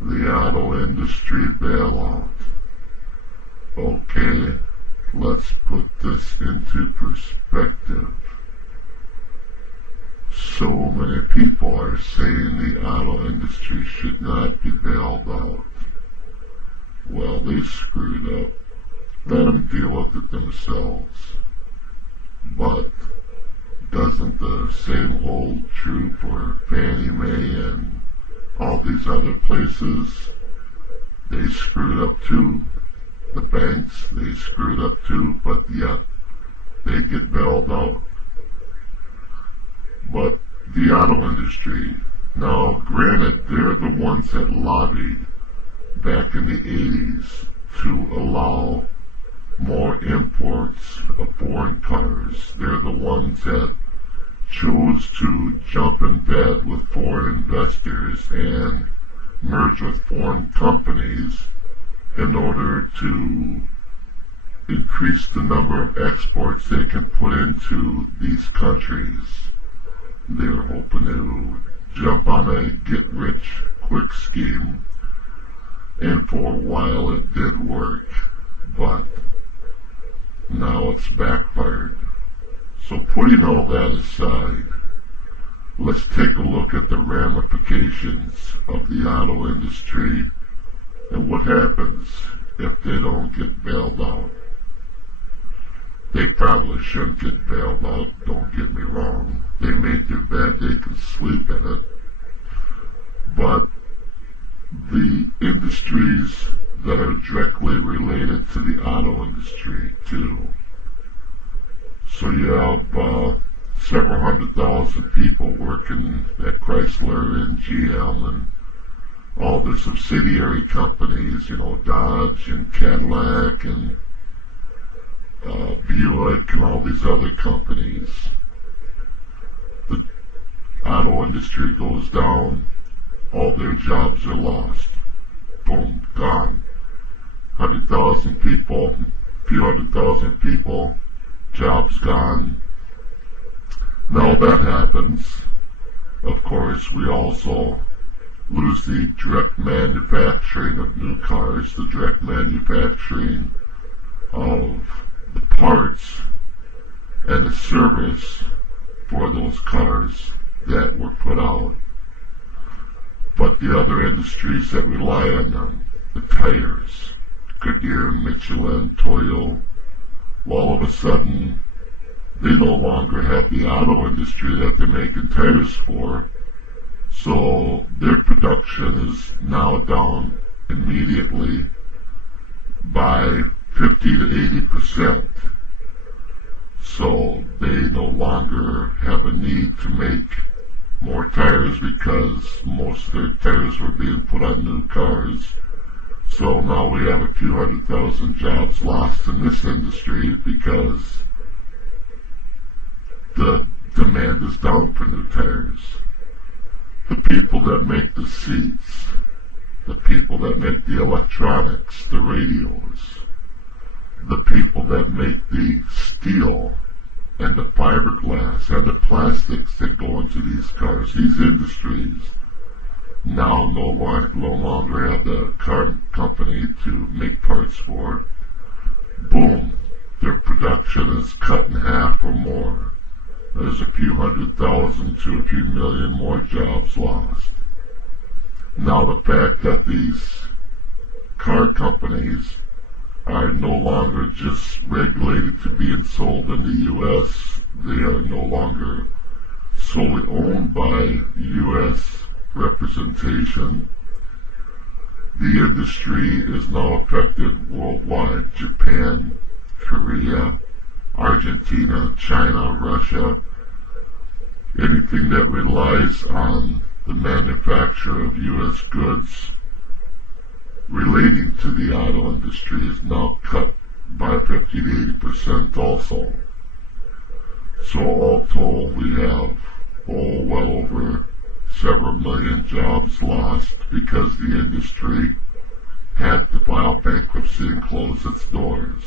The auto industry bailout. Okay, let's put this into perspective. So many people are saying the auto industry should not be bailed out. Well, they screwed up. Let them deal with it themselves. But doesn't the same hold true for Fannie Mae and all these other places? They screwed up too. The banks, they screwed up too, but yet they get bailed out. But the auto industry, now granted, they're the ones that lobbied back in the 80s to allow more imports of foreign cars. They're the ones that chose to jump in bed with foreign investors and merge with foreign companies in order to increase the number of exports they can put into these countries. They were hoping to jump on a get-rich-quick scheme, and for a while it did work, but now it's backfired. So putting all that aside, let's take a look at the ramifications of the auto industry and what happens if they don't get bailed out. They probably shouldn't get bailed out, don't get me wrong. They made their bed, they can sleep in it. But the industries that are directly related to the auto industry too. So you have several 100,000 people working at Chrysler and GM and all the subsidiary companies, Dodge and Cadillac and Buick and all these other companies. The auto industry goes down, all their jobs are lost. Boom, gone. 100,000 people, few 100,000 people, jobs gone. Now that happens, of course, we also lose the direct manufacturing of new cars, the direct manufacturing of the parts and the service for those cars that were put out. But the other industries that rely on them, the tires, Goodyear, Michelin, Toyo, all of a sudden they no longer have the auto industry that they're making tires for, so their production is now down immediately by 50 to 80%. So they no longer have a need to make more tires because most of their tires were being put on new cars. So now we have a few 100,000 jobs lost in this industry because the demand is down for new tires. The people that make the seats, the people that make the electronics, the radios, the people that make the steel and the fiberglass and the plastics that go into these cars, these industries now no longer have the car company to make parts for. Boom, their production is cut in half or more. There's a few 100,000 to a few million more jobs lost. Now the fact that these car companies are no longer just regulated to being sold in the U.S., they are no longer solely owned by U.S. representation. The industry is now affected worldwide. Japan, Korea, Argentina, China, Russia, anything that relies on the manufacture of U.S. goods relating to the auto industry is now cut by 50 to 80% also. So all told, we have well over several million jobs lost because the industry had to file bankruptcy and close its doors.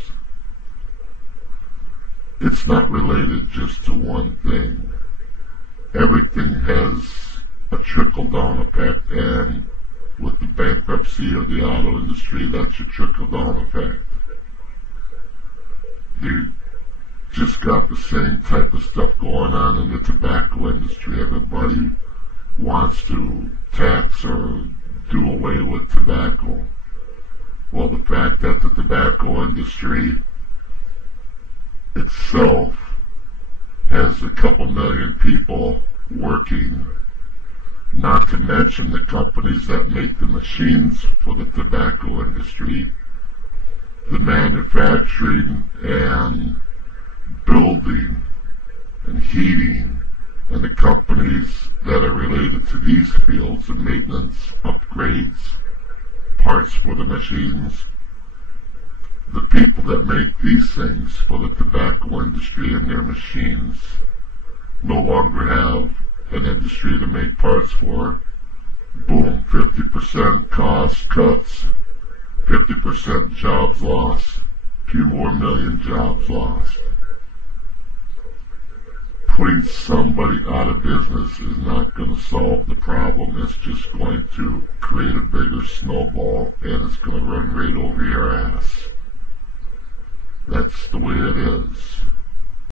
It's not related just to one thing. Everything has a trickle-down effect, and with the bankruptcy of the auto industry, that's your trickle-down effect. You just got the same type of stuff going on in the tobacco industry. Everybody wants to tax or do away with tobacco. Well, the fact that the tobacco industry itself has a couple million people working, not to mention the companies that make the machines for the tobacco industry, the manufacturing and building and heating, and the companies that are related to these fields and maintenance, upgrades, parts for the machines. The people that make these things for the tobacco industry and their machines no longer have an industry to make parts for. Boom, 50% cost cuts, 50% jobs lost, a few more million jobs lost. Putting somebody out of business is not going to solve the problem. It's just going to create a bigger snowball, and it's going to run right over your ass. That's the way it is.